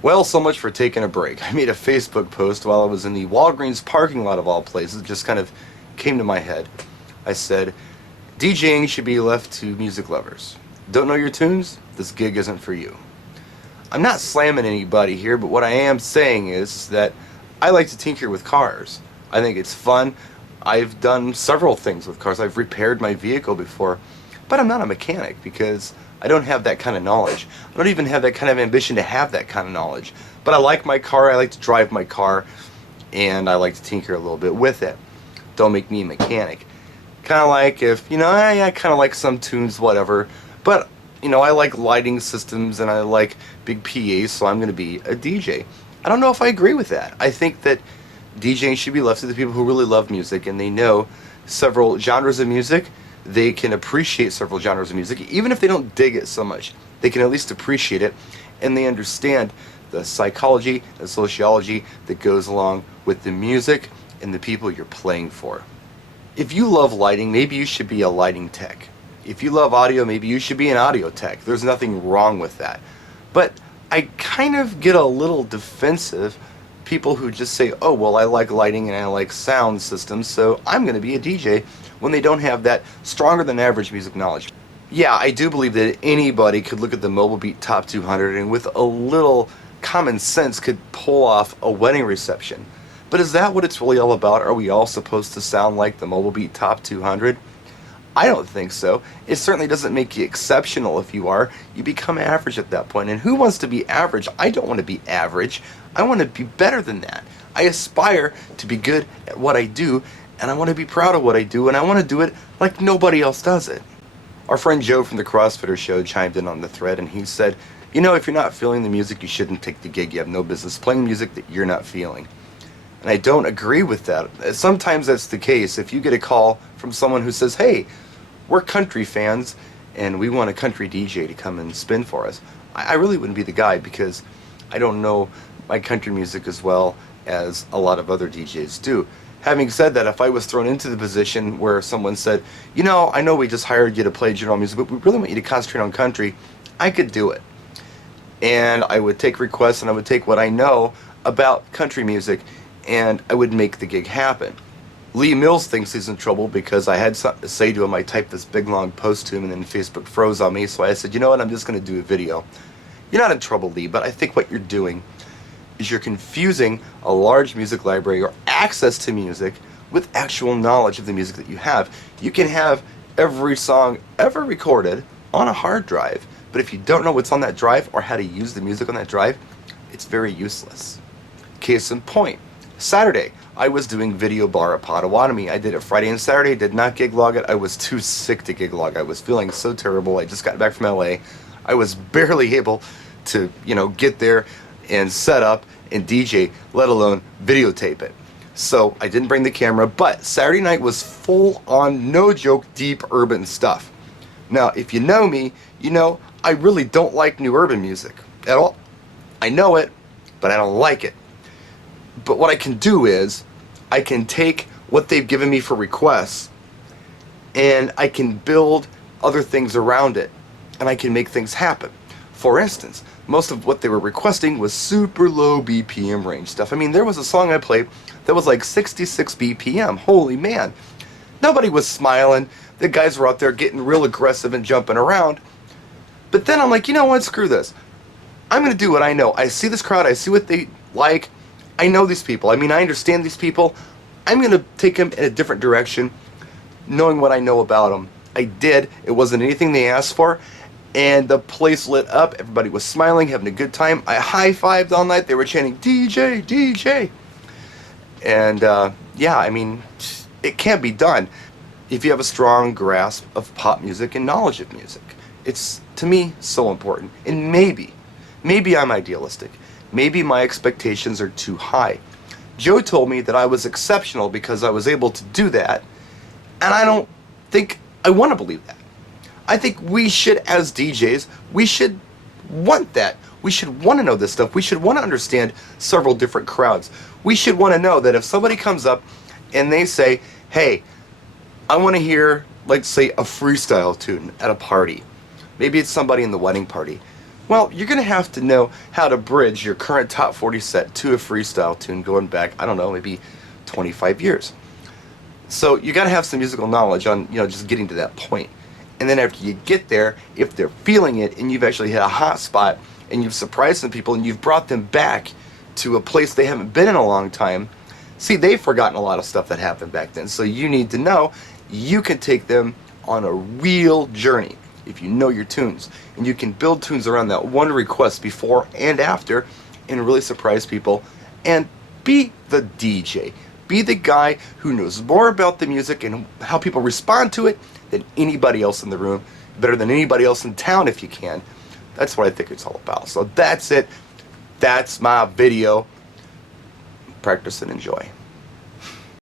Well, so much for taking a break. I made a Facebook post while I was in the Walgreens parking lot of all places. It just kind of came to my head. I said, DJing should be left to music lovers. Don't know your tunes? This gig isn't for you. I'm not slamming anybody here, but what I am saying is that I like to tinker with cars. I think it's fun. I've done several things with cars. I've repaired my vehicle before, but I'm not a mechanic because I don't have that kind of knowledge. I don't even have that kind of ambition to have that kind of knowledge. But I like my car, I like to drive my car, and I like to tinker a little bit with it. Don't make me a mechanic. Kind of like if, I kind of like some tunes, whatever, but, I like lighting systems and I like big PAs, so I'm going to be a DJ. I don't know if I agree with that. I think that DJing should be left to the people who really love music and they know several genres of music. They can appreciate several genres of music, even if they don't dig it so much. They can at least appreciate it, and they understand the psychology and sociology that goes along with the music and the people you're playing for. If you love lighting, maybe you should be a lighting tech. If you love audio, maybe you should be an audio tech. There's nothing wrong with that. But I kind of get a little defensive people who just say, oh, well, I like lighting and I like sound systems, so I'm going to be a DJ, when they don't have that stronger than average music knowledge. Yeah, I do believe that anybody could look at the Mobile Beat Top 200 and with a little common sense could pull off a wedding reception. But is that what it's really all about? Are we all supposed to sound like the Mobile Beat Top 200? I don't think so. It certainly doesn't make you exceptional if you are. You become average at that point. And who wants to be average? I don't want to be average. I want to be better than that. I aspire to be good at what I do, and I want to be proud of what I do, and I want to do it like nobody else does it. Our friend Joe from the CrossFitter Show chimed in on the thread, and he said, if you're not feeling the music, you shouldn't take the gig. You have no business playing music that you're not feeling. And I don't agree with that. Sometimes that's the case. If you get a call from someone who says, hey, we're country fans, and we want a country DJ to come and spin for us, I really wouldn't be the guy because I don't know my country music as well as a lot of other DJs do. Having said that, if I was thrown into the position where someone said, I know we just hired you to play general music, but we really want you to concentrate on country, I could do it. And I would take requests and I would take what I know about country music and I would make the gig happen. Lee Mills thinks he's in trouble because I had something to say to him. I typed this big long post to him and then Facebook froze on me, so I said, I'm just going to do a video. You're not in trouble, Lee, but I think what you're doing is you're confusing a large music library or access to music with actual knowledge of the music that you have. You can have every song ever recorded on a hard drive, but if you don't know what's on that drive or how to use the music on that drive, it's very useless. Case in point, Saturday, I was doing video bar at Potawatomi. I did it Friday and Saturday, did not gig log it. I was too sick to gig log. I was feeling so terrible. I just got back from LA. I was barely able to, get there and set up and DJ, let alone videotape it. So I didn't bring the camera, but Saturday night was full on, no joke, deep urban stuff. Now, if you know me, I really don't like new urban music at all. I know it, but I don't like it. But what I can do is, I can take what they've given me for requests, and I can build other things around it, and I can make things happen. For instance, most of what they were requesting was super low BPM range stuff. I mean, there was a song I played that was like 66 BPM. Holy man. Nobody was smiling. The guys were out there getting real aggressive and jumping around. But then I'm like, you know what? Screw this. I'm going to do what I know. I see this crowd. I see what they like. I know these people. I mean, I understand these people. I'm going to take them in a different direction, knowing what I know about them. I did. It wasn't anything they asked for. And the place lit up. Everybody was smiling, having a good time. I high-fived all night. They were chanting, DJ, DJ. And, it can be done if you have a strong grasp of pop music and knowledge of music. It's, to me, so important. And maybe I'm idealistic. Maybe my expectations are too high. Joe told me that I was exceptional because I was able to do that. And I don't think I want to believe that. I think we should, as DJs, we should want that. We should want to know this stuff. We should want to understand several different crowds. We should want to know that if somebody comes up and they say, hey, I want to hear, like, say, a freestyle tune at a party. Maybe it's somebody in the wedding party. Well, you're going to have to know how to bridge your current top 40 set to a freestyle tune going back, I don't know, maybe 25 years. So you got to have some musical knowledge on, just getting to that point. And then after you get there, if they're feeling it and you've actually hit a hot spot and you've surprised some people and you've brought them back to a place they haven't been in a long time, see, they've forgotten a lot of stuff that happened back then. So you need to know you can take them on a real journey if you know your tunes. And you can build tunes around that one request before and after and really surprise people. And be the DJ. Be the guy who knows more about the music and how people respond to it than anybody else in the room, better than anybody else in town if you can. That's what I think it's all about. So that's it. That's my video. Practice and enjoy.